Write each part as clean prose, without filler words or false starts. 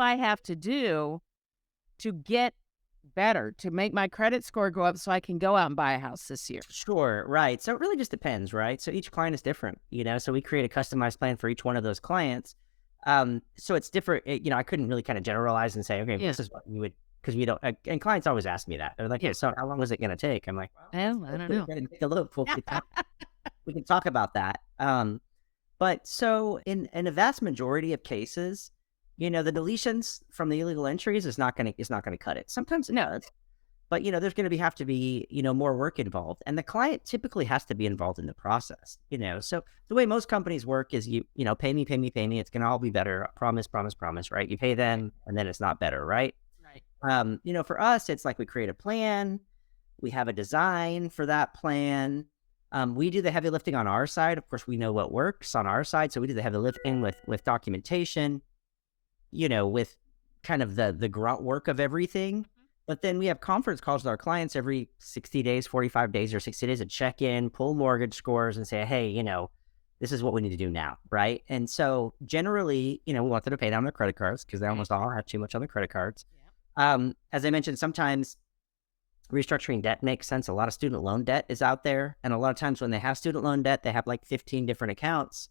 I have to do to get better, to make my credit score go up so I can go out and buy a house this year? Sure, right. So it really just depends, right? So each client is different, so we create a customized plan for each one of those clients. So it's different. I couldn't really kind of generalize and say, okay, Yeah. this is what you would, because we don't, and clients always ask me that. They're like, Yeah. hey, so how long is it going to take? I'm like, well, Well, I let's don't go know. ahead and take a look. We can talk about that. But so in a vast majority of cases, the deletions from the illegal entries is not gonna cut it. Sometimes it No. does, but there's gonna have to be more work involved, and the client typically has to be involved in the process. So the way most companies work is pay me, pay me, pay me. It's gonna all be better. Promise, promise, promise. Right? You pay them, and then it's not better. Right? Right. For us, it's like we create a plan. We have a design for that plan. We do the heavy lifting on our side. Of course, we know what works on our side, so we do the heavy lifting with documentation, with kind of the grunt work of everything. But then we have conference calls with our clients every 60 days, 45 days, or 60 days to check in, pull mortgage scores, and say, hey, this is what we need to do now, right? And so generally, we want them to pay down their credit cards because they almost all have too much on their credit cards. As I mentioned, sometimes restructuring debt makes sense. A lot of student loan debt is out there. And a lot of times when they have student loan debt, they have like 15 different accounts.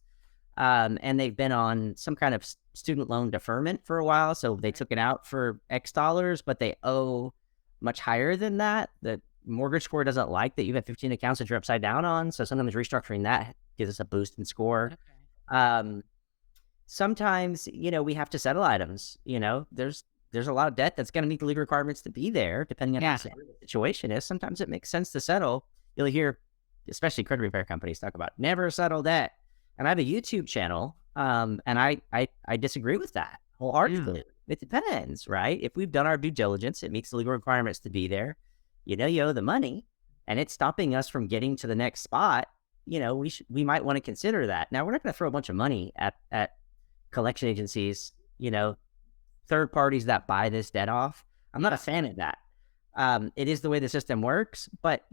And they've been on some kind of student loan deferment for a while. So they took it out for X dollars, but they owe much higher than that. The mortgage score doesn't like that you have 15 accounts that you're upside down on. So sometimes restructuring that gives us a boost in score. Okay. Sometimes, we have to settle items. There's a lot of debt that's going to meet the legal requirements to be there, depending on how severe the situation is. Sometimes it makes sense to settle. You'll hear, especially credit repair companies, talk about never settle debt. And I have a YouTube channel, and I disagree with that wholeheartedly. It depends, right? If we've done our due diligence, it meets the legal requirements to be there. You owe the money, and it's stopping us from getting to the next spot. We might want to consider that. Now, we're not going to throw a bunch of money at collection agencies, third parties that buy this debt off. I'm not a fan of that. It is the way the system works, but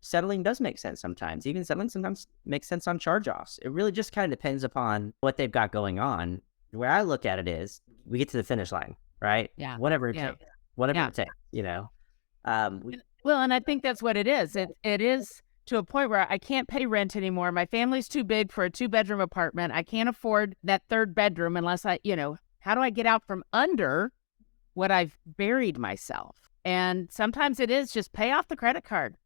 settling does make sense sometimes. Even settling sometimes makes sense on charge-offs. It really just kind of depends upon what they've got going on. The way I look at it is we get to the finish line, right? Yeah. Whatever it Yeah. takes. Whatever Yeah. it takes, Well, and I think that's what it is. It is to a point where I can't pay rent anymore. My family's too big for a 2-bedroom apartment. I can't afford that third bedroom unless how do I get out from under what I've buried myself? And sometimes it is just pay off the credit card.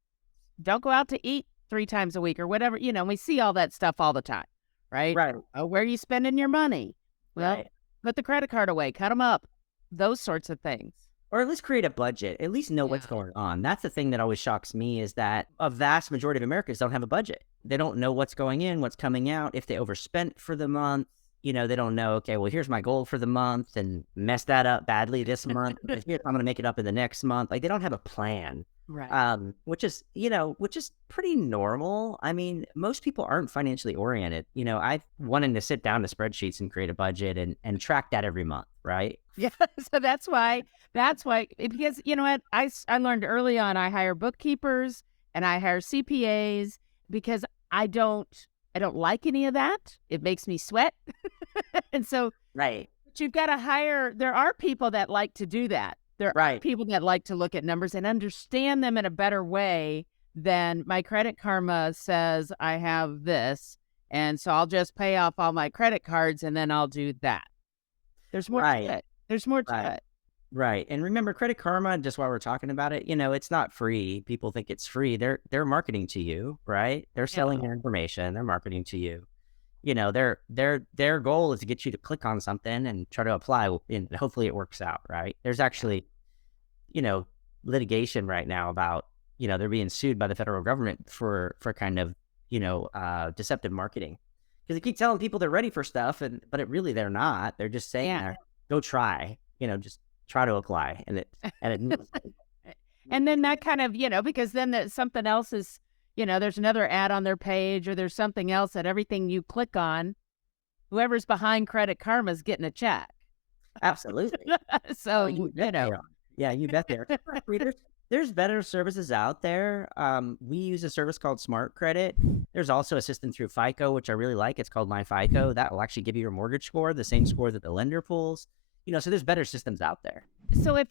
Don't go out to eat 3 times a week or whatever. We see all that stuff all the time, right? Right. Oh, where are you spending your money? Well, Right. put the credit card away, cut them up, those sorts of things. Or at least create a budget, at least know what's going on. That's the thing that always shocks me is that a vast majority of Americans don't have a budget. They don't know what's going in, what's coming out. If they overspent for the month, they don't know, okay, well, here's my goal for the month and mess that up badly this month. But here, I'm going to make it up in the next month. Like they don't have a plan. Right. Which is pretty normal. I mean, most people aren't financially oriented. I wanted to sit down to spreadsheets and create a budget and track that every month, right? Yeah. So that's why, because you know what, I learned early on, I hire bookkeepers and I hire CPAs because I don't like any of that. It makes me sweat. And so, Right. but you've got to hire, there are people that like to do that. There are Right. people that like to look at numbers and understand them in a better way than my Credit Karma says I have this. And so I'll just pay off all my credit cards and then I'll do that. There's more Right. to it. There's more to Right. it. Right. And remember, Credit Karma, just while we're talking about it, it's not free. People think it's free. They're marketing to you, right? They're selling their information. They're marketing to you. Their goal is to get you to click on something and try to apply, and hopefully it works out, right? There's actually, litigation right now about, they're being sued by the federal government for kind of, deceptive marketing. Because they keep telling people they're ready for stuff, but they're not. They're just saying, go try, just try to apply. And And then that kind of, because then something else is, there's another ad on their page or there's something else that everything you click on, whoever's behind Credit Karma is getting a check. Absolutely. So, you bet they are. Yeah, you bet there. There's better services out there. We use a service called Smart Credit. There's also a system through FICO, which I really like. It's called My FICO. That will actually give you your mortgage score, the same score that the lender pulls. So there's better systems out there. So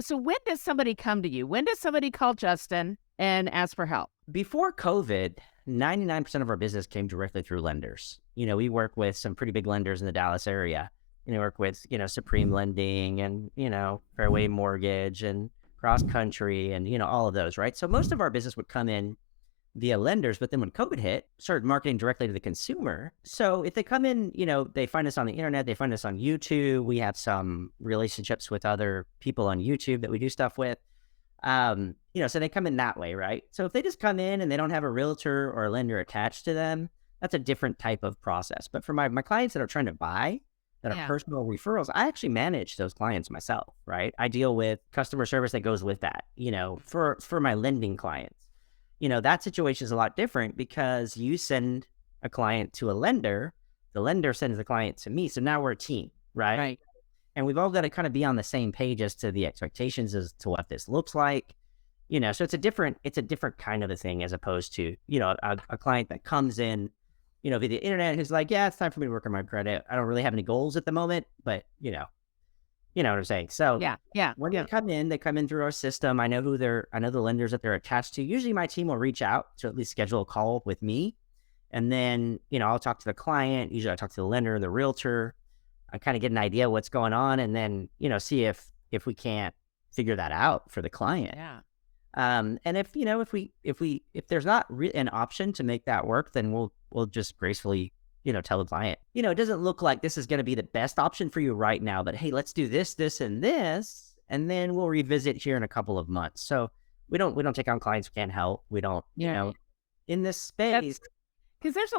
so when does somebody come to you? When does somebody call Justin and ask for help? Before COVID, 99% of our business came directly through lenders. We work with some pretty big lenders in the Dallas area. Work with, Supreme Lending and, Fairway Mortgage and Cross Country and, all of those, right? So most of our business would come in via lenders, but then when COVID hit, started marketing directly to the consumer. So if they come in, they find us on the internet, they find us on YouTube. We have some relationships with other people on YouTube that we do stuff with. So they come in that way, right? So if they just come in and they don't have a realtor or a lender attached to them, that's a different type of process. But for my clients that are trying to buy, that are personal referrals, I actually manage those clients myself, right? I deal with customer service that goes with that, for my lending clients. That situation is a lot different because you send a client to a lender, the lender sends the client to me. So now we're a team, right? Right. And we've all got to kind of be on the same page as to the expectations as to what this looks like. So it's a different kind of a thing as opposed to, a client that comes in, via the internet who's like, yeah, it's time for me to work on my credit. I don't really have any goals at the moment, but you know what I'm saying? So when they come in through our system. I know the lenders that they're attached to. Usually my team will reach out to at least schedule a call with me. And then, I'll talk to the client. Usually I talk to the lender, the realtor. I kind of get an idea of what's going on and then, see if we can't figure that out for the client. Yeah. And if there's not an option to make that work, then we'll just gracefully, tell the client, it doesn't look like this is going to be the best option for you right now, but hey, let's do this, this, and this, and then we'll revisit here in a couple of months. So we don't take on clients we can't help. We don't, in this space. Because there's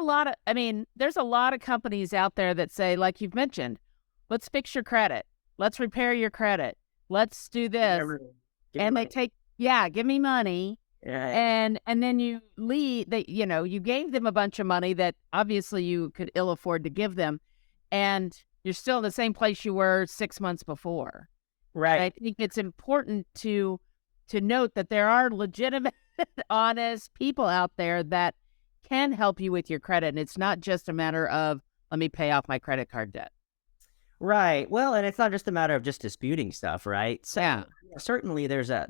a lot of companies out there that say, like you've mentioned, let's fix your credit. Let's repair your credit. Let's do this. And they take, give me money. Yeah. And then you leave, you gave them a bunch of money that obviously you could ill afford to give them. And you're still in the same place you were 6 months before. Right. I think it's important to note that there are legitimate, honest people out there that can help you with your credit. And it's not just a matter of, let me pay off my credit card debt. Right. Well, and it's not just a matter of just disputing stuff, right? So certainly there's a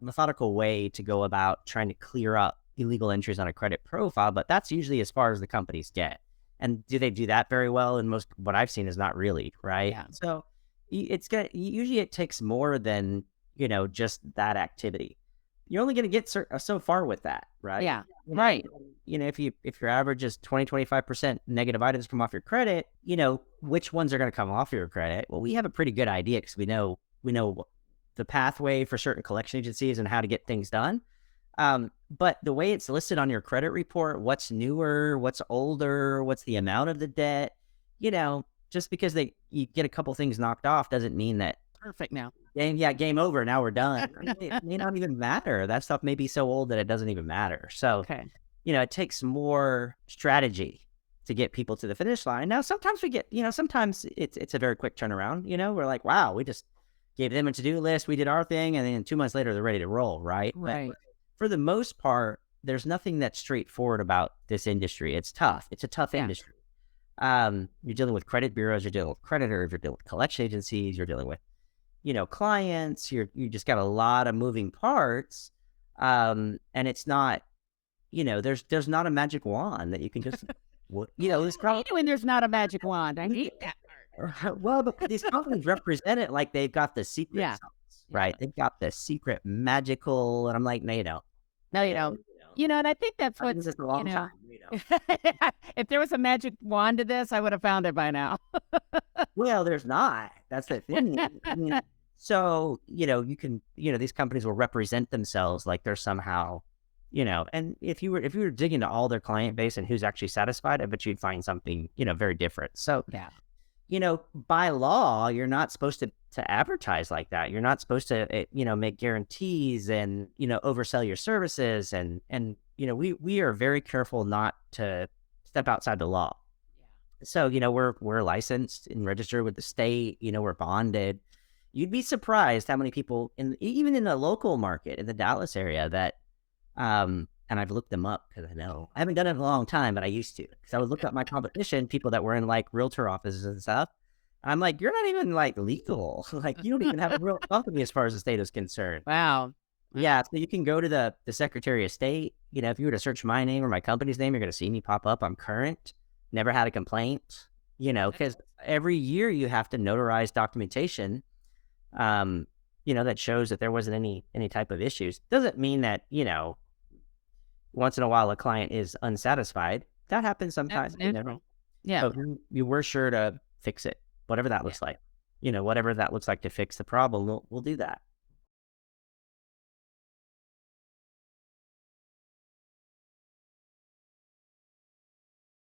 methodical way to go about trying to clear up illegal entries on a credit profile, but that's usually as far as the companies get. And do they do that very well? And most what I've seen is not really, right? Yeah. So usually it takes more than, just that activity. You're only going to get so far with that, right? Yeah. Right. If your average is 20-25% negative items come off your credit, which ones are going to come off your credit? Well, we have a pretty good idea because we know the pathway for certain collection agencies and how to get things done. But the way it's listed on your credit report, what's newer, what's older, what's the amount of the debt, just because you get a couple things knocked off doesn't mean that perfect now. Game over. Now we're done. It may not even matter. That stuff may be so old that it doesn't even matter. So, it takes more strategy to get people to the finish line. Now, sometimes we get, sometimes it's a very quick turnaround. We're like, wow, we just gave them a to-do list. We did our thing. And then 2 months later, they're ready to roll. Right. Right. But for the most part, there's nothing that's straightforward about this industry. It's tough. It's a tough industry. You're dealing with credit bureaus, you're dealing with creditors, you're dealing with collection agencies, you're dealing with, clients. You just got a lot of moving parts. And it's not, there's not a magic wand that you can just, this probably when there's not a magic wand. I hate that part. Well, but these companies represent it like they've got the secret sauce, right? They've got the secret magical, and I'm like, no, you don't. No, you don't. And I think that's what's, a long time. If there was a magic wand to this, I would have found it by now. Well, there's not. That's the thing. So, you can, these companies will represent themselves like they're somehow, and if you were to dig into all their client base and who's actually satisfied, I bet you'd find something, very different. So, by law, you're not supposed to advertise like that. You're not supposed to, make guarantees and, oversell your services. And, we are very careful not to step outside the law. So, we're licensed and registered with the state, we're bonded. You'd be surprised how many people even in the local market in the Dallas area that, and I've looked them up because I haven't done it in a long time, but I used to, because I would look up my competition, people that were in like realtor offices and stuff. I'm like, you're not even like legal. Like, you don't even have a real company as far as the state is concerned. Wow. Yeah, so you can go to the Secretary of State. You know, if you were to search my name or my company's name, you're going to see me pop up. I'm current, never had a complaint, you know, because every year you have to notarize documentation, um, you know, that shows that there wasn't any type of issues. Doesn't mean that, you know, once in a while a client is unsatisfied. That happens That's sometimes, you know, neutral. Yeah. but you were sure to fix it, whatever that Yeah. looks like. You know, whatever that looks like to fix the problem, we'll do that.